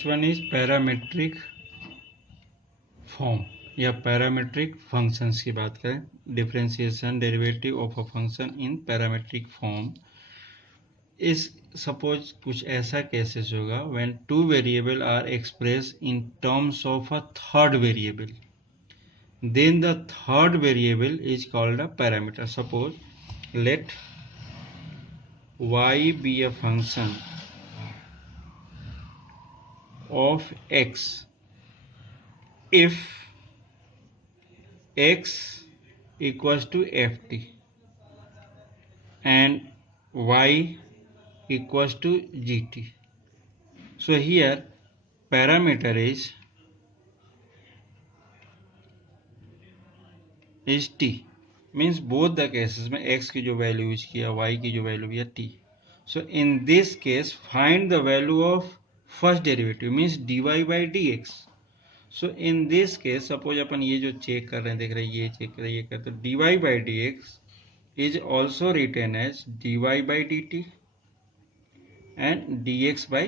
First one is parametric form या parametric functions की बात करें, differentiation derivative of a function in parametric form is suppose कुछ ऐसा केसेस होगा when two variable are express in terms of a third variable, then the third variable is called a parameter. Suppose let y be a function of x if x equals to ft and y equals to gt. So here parameter is t, means both the cases में x की जो value use किया, y की जो value या t. So in this case find the value of first derivative means dy by dx. So in this case suppose अपन ये जो check कर रहे हैं, देख रहे हैं, ये चेक कर रहे हैं, ये करते dy by dx is also written as dy by dt and dx by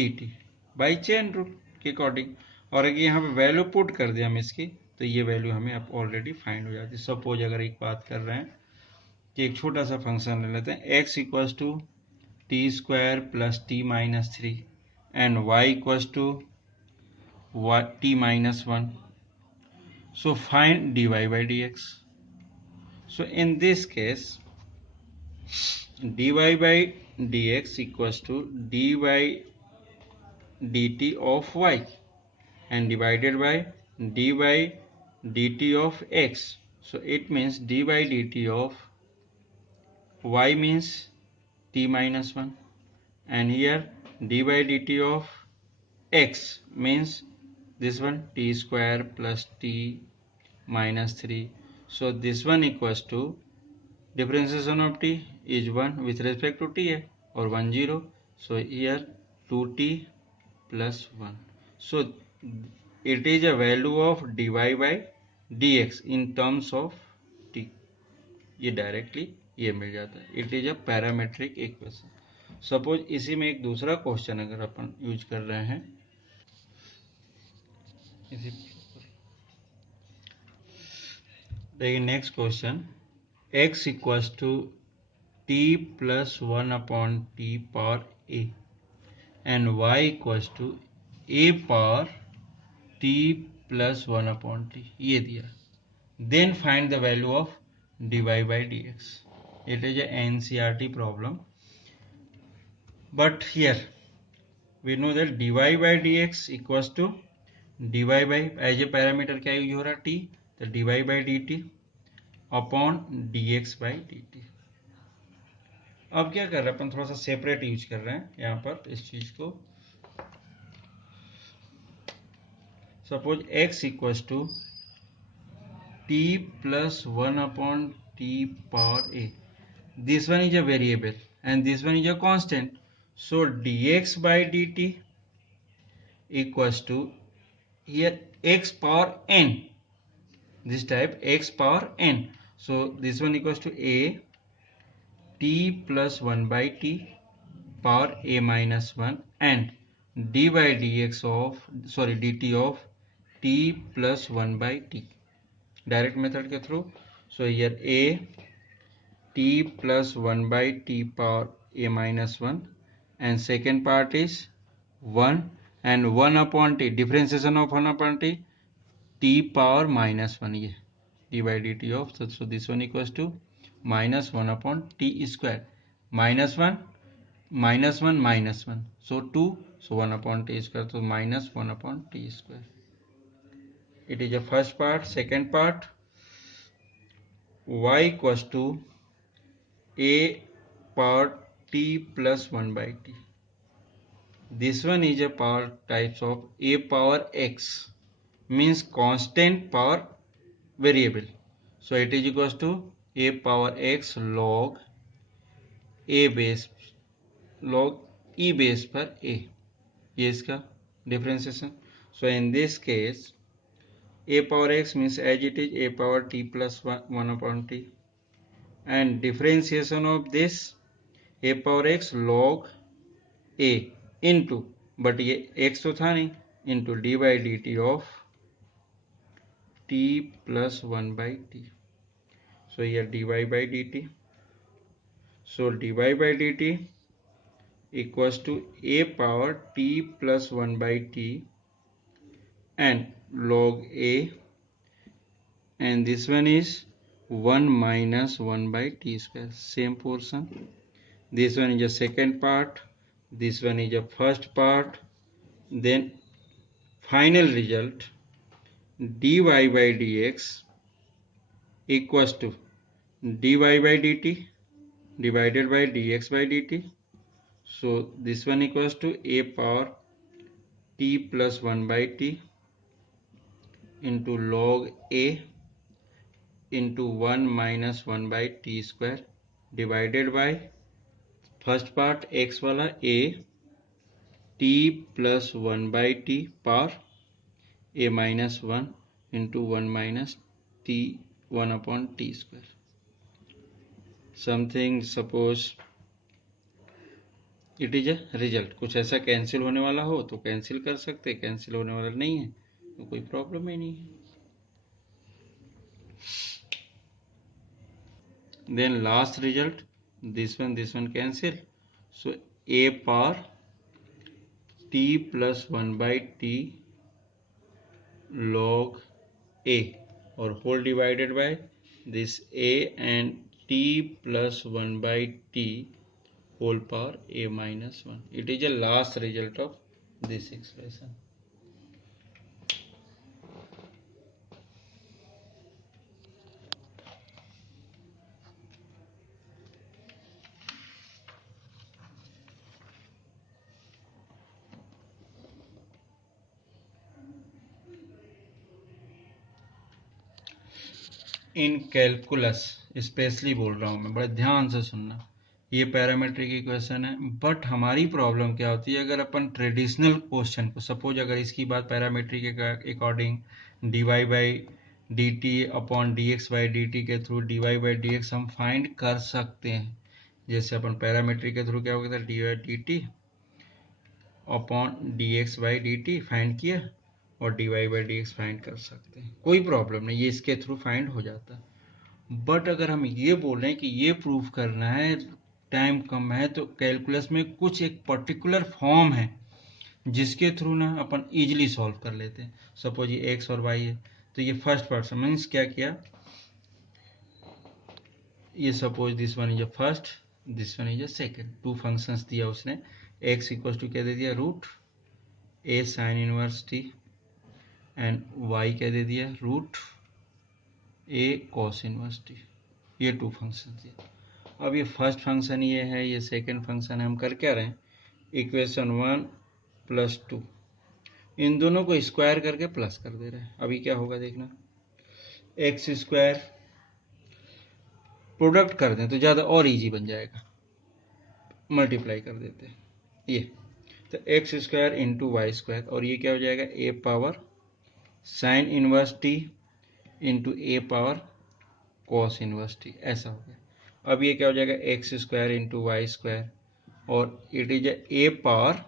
dt by chain rule के अकॉर्डिंग. और अगर यहाँ पे वैल्यू पुट कर दिया हम इसकी, तो ये वैल्यू हमें अब ऑलरेडी फाइंड हो जाती है. सपोज अगर एक बात कर रहे हैं कि एक छोटा सा फंक्शन ले लेते हैं, x equals to T square plus T minus three and y equals to T minus one. So find dy by dx. So in this case dy by dx equals to dy dt of y and divided by dy dt of x. So it means dy dt of y means t minus 1 and here dy dt of x means this one t square plus t minus 3. So this one equals to differentiation of t is 1 with respect to t or 1 0. So here 2t plus 1. So it is a value of dy by dx in terms of t. ये directly ये मिल जाता है. It is a parametric equation. Suppose इसी में एक दूसरा question अगर अपन use कर रहे हैं, देखिए next question, x equals to t plus 1 upon T power a and y equals to a power t plus 1 upon t, ये दिया. Then find the value of dy by dx. It is a NCERT problem, but here we know that dy by dx equals to dy by as a parameter क्या use हो रहा है t, तो dy by dt upon dx by dt. अब क्या कर रहे हैं अपन, थोड़ा सा सेपरेट यूज कर रहे हैं यहाँ पर इस चीज को. Suppose x equals to t plus 1 upon t power a. This one is a variable and this one is a constant. So dx by dt equals to here x power n. This type x power n. So this one equals to a t plus 1 by t power a minus 1 and d by dx of dt of t plus 1 by t direct method के through. So here a t plus 1 by t power a minus 1 and second part is 1 and 1 upon t, differentiation of 1 upon t, t power minus 1, ये d by dt of, so this one equals to minus 1 upon t square, minus 1 minus 1 minus 1, so 2, so 1 upon t square, so minus 1 upon t square. It is the first part. Second part, y equals to a power t plus 1 by t. This one is a power types of a power x, means constant power variable. So it is equals to a power x log a base log e base पर a. ये इसका differentiation. So in this case a power x means as it is a power t plus 1 upon t and differentiation of this a power x log a into but ये x तो था नहीं, into D by D T of t plus 1 by t. So here dy by dt. So dy by dt equals to a power t plus 1 by t and log a, and this one is 1 minus 1 by t square, same portion. This one is a second part, this one is a first part. Then final result dy by dx equals to dy by dt divided by dx by dt. So this one equals to a power t plus 1 by t into log a into 1 minus 1 by t square divided by first part x वाला a t plus 1 by t power a minus 1 into 1 minus t 1 upon t square. Something suppose it is a result, कुछ ऐसा cancel होने वाला हो तो cancel कर सकते, cancel होने वाला नहीं है तो कोई प्रॉब्लम ही नहीं है. Then last result, this one cancel, so a power t plus 1 by t log a or whole divided by this a and t plus 1 by t whole power a minus 1. It is a last result of this expression. In calculus specially बोल रहा हूँ मैं, बड़े ध्यान से सुनना. ये parametric equation है, बट हमारी प्रॉब्लम क्या होती है अगर अपन ट्रेडिशनल क्वेश्चन को, सपोज अगर इसकी बात पैरामेट्रिक के according d Y by D T upon D x by D t के through d Y by D x हम फाइंड कर सकते हैं. जैसे अपन पैरामेट्रिक के थ्रू क्या हो गया था, D Y D T upon D x by D T find किया और D Y by D X find कर सकते हैं, कोई प्रॉब्लम नहीं, ये इसके थ्रू फाइंड हो जाता है. बट अगर हम ये बोल रहे हैं कि ये प्रूफ करना है, टाइम कम है, तो कैलकुलस में कुछ एक पर्टिकुलर फॉर्म है जिसके थ्रू ना अपन इजीली सॉल्व कर लेते हैं. सपोज ये एक्स और वाई है, तो ये फर्स्ट पर्सन मीन्स क्या किया, ये suppose this one is a first, this one is a second, two functions दिया उसने. एक्स इक्वल टू क्या दे दिया, root A sine inverse T and Y क्या दे दिया, root A cos inverse T. ये टू फंक्शन दिया. अब ये फर्स्ट फंक्शन ये है, ये सेकंड फंक्शन है, हम कर क्या रहे हैं, इक्वेशन 1 प्लस 2 इन दोनों को स्क्वायर करके प्लस कर दे रहे हैं. अभी क्या होगा देखना, एक्स स्क्वायर प्रोडक्ट कर दें तो ज़्यादा और इजी बन जाएगा, मल्टीप्लाई कर देते हैं ये, तो x square into y square, और ये क्या हो जाएगा, a power sine inverse t into a power cos inverse t, ऐसा हो गया. अब ये क्या हो जाएगा, x square into y square और it is a power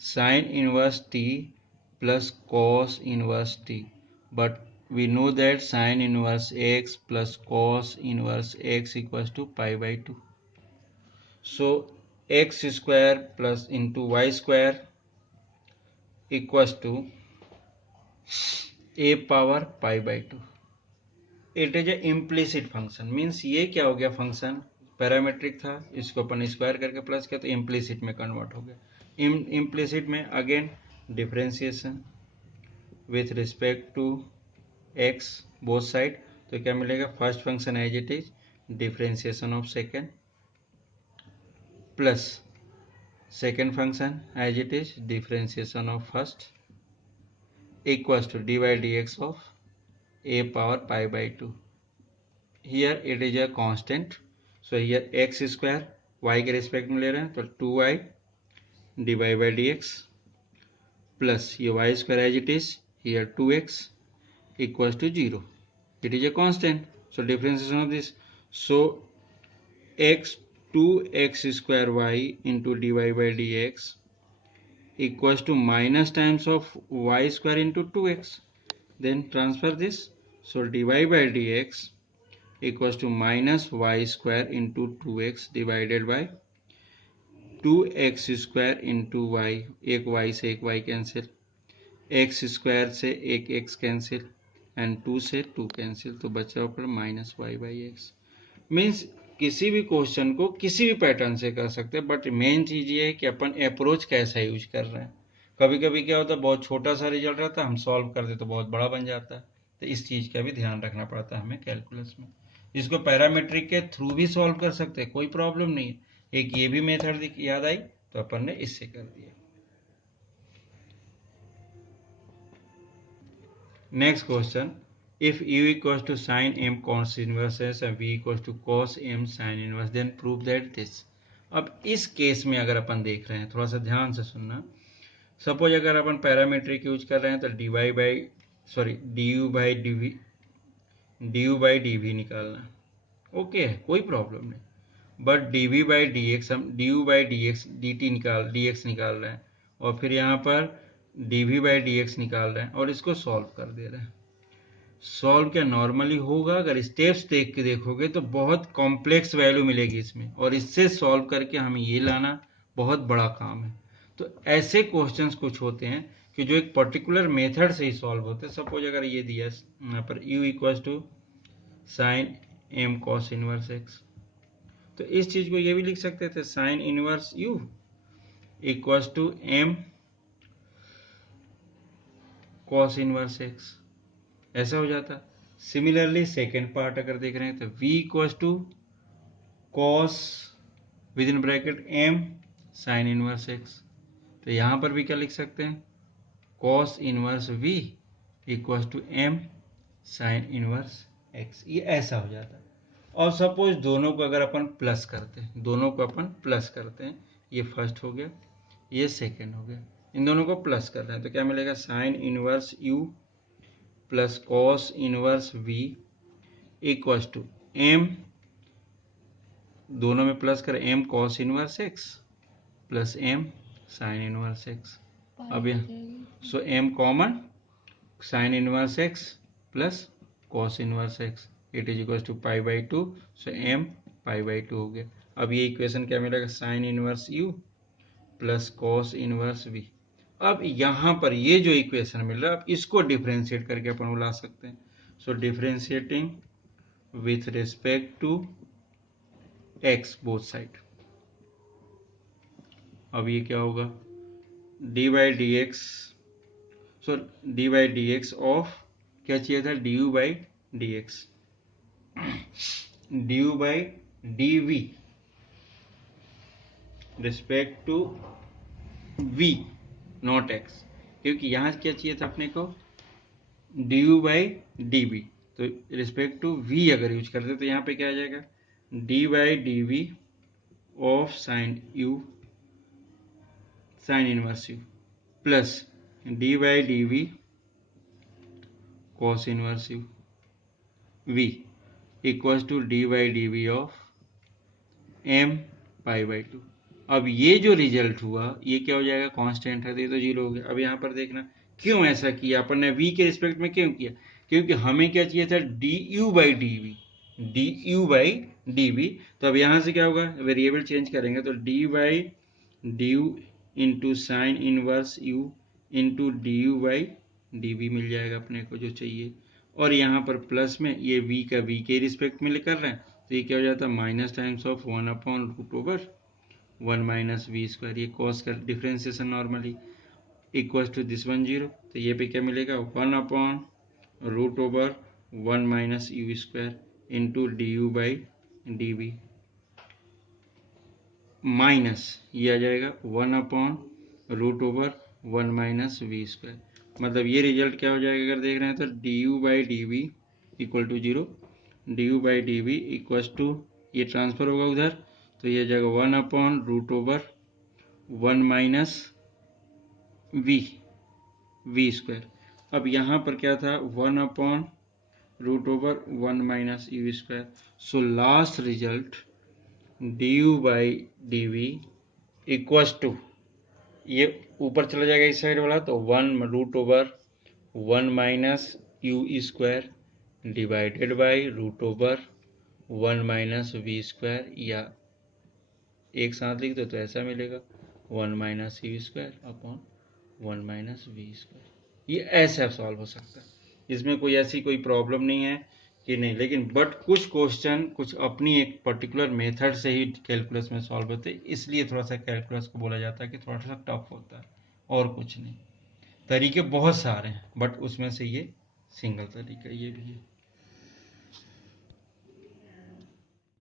sine inverse t plus cos inverse t. But we know that sin inverse x plus cos inverse x equals to pi by 2. So x square plus into y square equals to a power pi by 2. It is a implicit function, means ये क्या हो गया, function parametric था, इसको अपन square करके plus किया तो implicit में कन्वर्ट हो गया. इम्प्लिसिट में again differentiation with respect to x both side, तो क्या मिलेगा, first function as it is differentiation of second plus second function as it is differentiation of first equals to D by D X of a power pi by 2. Here it is a constant, so here x square y के respect में ले रहे हैं तो 2y dy by dx plus ये y square as it is here 2x equals to 0. It is a constant, so differentiation of this, so x 2x square y into dy by dx equals to minus times of y square into 2x. Then transfer this. So dy by dx equals to minus y square into 2x divided by 2x square into Y. एक y से एक y cancel, x square से एक x cancel and 2 से 2 cancel, तो बचा ऊपर minus Y by X. Means किसी भी क्वेश्चन को किसी भी पैटर्न से कर सकते हैं, बट मेन चीज़ ये है कि अपन अप्रोच कैसा यूज कर रहे हैं. कभी कभी क्या होता है, बहुत छोटा सा रिजल्ट रहता है, हम सॉल्व करते तो बहुत बड़ा बन जाता है. तो इस चीज़ का भी ध्यान रखना पड़ता है हमें कैलकुलस में. इसको पैरामीट्रिक के थ्रू भी सॉल्व कर सकते हैं, कोई प्रॉब्लम नहीं है. एक ये भी मेथड याद आई तो अपन ने इससे कर दिया. Next question, if u equals to sin m cos inverse s and v equals to cos m sin inverse then prove that this. अब इस केस में अगर अपन देख रहे हैं, थोड़ा सा ध्यान से सुनना. सपोज अगर अपन पैरामीट्रिक यूज कर रहे हैं तो dy बाई dv निकालना. ओके है, कोई प्रॉब्लम नहीं. बट dv बाई dx, हम du बाई dx dx निकाल रहे हैं, और फिर यहाँ पर dv बाई dx निकाल रहे हैं और इसको सॉल्व कर दे रहे हैं. सॉल्व क्या नॉर्मली होगा, अगर स्टेप्स देख के देखोगे तो बहुत कॉम्प्लेक्स वैल्यू मिलेगी इसमें, और इससे सॉल्व करके हमें ये लाना बहुत बड़ा काम है. तो ऐसे क्वेश्चंस कुछ होते हैं कि जो एक पर्टिकुलर मेथड से ही सॉल्व होते हैं. सपोज अगर ये दिया यहाँ पर u equals to sine m cos inverse x, तो इस चीज को ये भी लिख सकते थे sine inverse u equals to m cos inverse x, ऐसा हो जाता. सिमिलरली सेकेंड पार्ट अगर देख रहे हैं तो v equals to cos with in bracket m sine inverse x, तो यहां पर भी क्या लिख सकते हैं, cos inverse v equals to m sine inverse x. ये ऐसा हो जाता है. और सपोज दोनों को अगर अपन प्लस करते हैं, ये फर्स्ट हो गया, ये सेकेंड हो गया, इन दोनों को प्लस कर रहे हैं तो क्या मिलेगा, sine inverse u plus cos inverse v equals to m, दोनों में प्लस कर m cos inverse x plus m sine inverse x. अब यहाँ so m common, sine inverse x plus cos inverse x it is equals to pi by 2, so m pi by 2 हो गया. अब ये equation क्या मिलेगा, sine inverse u plus cos inverse v. अब यहां पर ये जो इक्वेशन मिल रहा है, अब इसको डिफरेंशिएट करके अपन ला सकते हैं. So differentiating with respect to x both side. अब ये क्या होगा, D by D X, so D by D X of क्या चाहिए था, D you by D X, D you by D V respect to v not x, क्योंकि यहां क्या चाहिए था अपने को, D you by D V. तो रिस्पेक्ट टू v अगर यूज करते तो यहाँ पे क्या आ जाएगा, D by D V of sine u sine inverse u plus D by D V cos inverse u v equals to D by D V of m pi by 2. अब ये जो रिजल्ट हुआ ये क्या हो जाएगा, कांस्टेंट है तो ये तो जीरो हो गया. अब यहाँ पर देखना क्यों ऐसा किया अपन ने, v के रिस्पेक्ट में क्यों किया, क्योंकि हमें क्या चाहिए था, D you by D V, D you by D V. तो अब यहाँ से क्या होगा, वेरिएबल चेंज करेंगे तो d by d u into sine inverse u into D you by D v मिल जाएगा अपने को जो चाहिए. और यहाँ पर प्लस में ये v का v के रिस्पेक्ट में कर रहे हैं तो ये क्या हो जाता है, minus times of 1 upon root over 1 minus V square. ये कॉस का differentiation normally equals to this 1 0, तो ये पे क्या मिलेगा, 1 upon root over 1 minus U square into D you by D V minus ये आ जाएगा 1 upon root over 1 minus V square. मतलब ये रिजल्ट क्या हो जाएगा, अगर देख रहे हैं तो D you by D V equal to 0, D you by D V equals to, ये ट्रांसफर होगा उधर तो ये जाएगा 1 upon root over 1 minus V square. अब यहाँ पर क्या था, 1 upon root over 1 minus U square. So last result D you by D V equals to, ये ऊपर चला जाएगा इस साइड वाला, तो 1 minus U square divided by √1 minus V square, या एक साथ लिख दो तो ऐसा मिलेगा 1 minus U square upon 1 minus V square. ये ऐसा सॉल्व हो सकता है, इसमें कोई ऐसी कोई प्रॉब्लम नहीं है कि नहीं, लेकिन बट कुछ क्वेश्चन कुछ अपनी एक पर्टिकुलर मेथड से ही कैलकुलस में सॉल्व होते हैं, इसलिए थोड़ा सा कैलकुलस को बोला जाता है कि थोड़ा सा टफ होता है, और कुछ नहीं। तरीके बहुत सारे हैं बट उसमें से ये सिंगल तरीका ये भी है।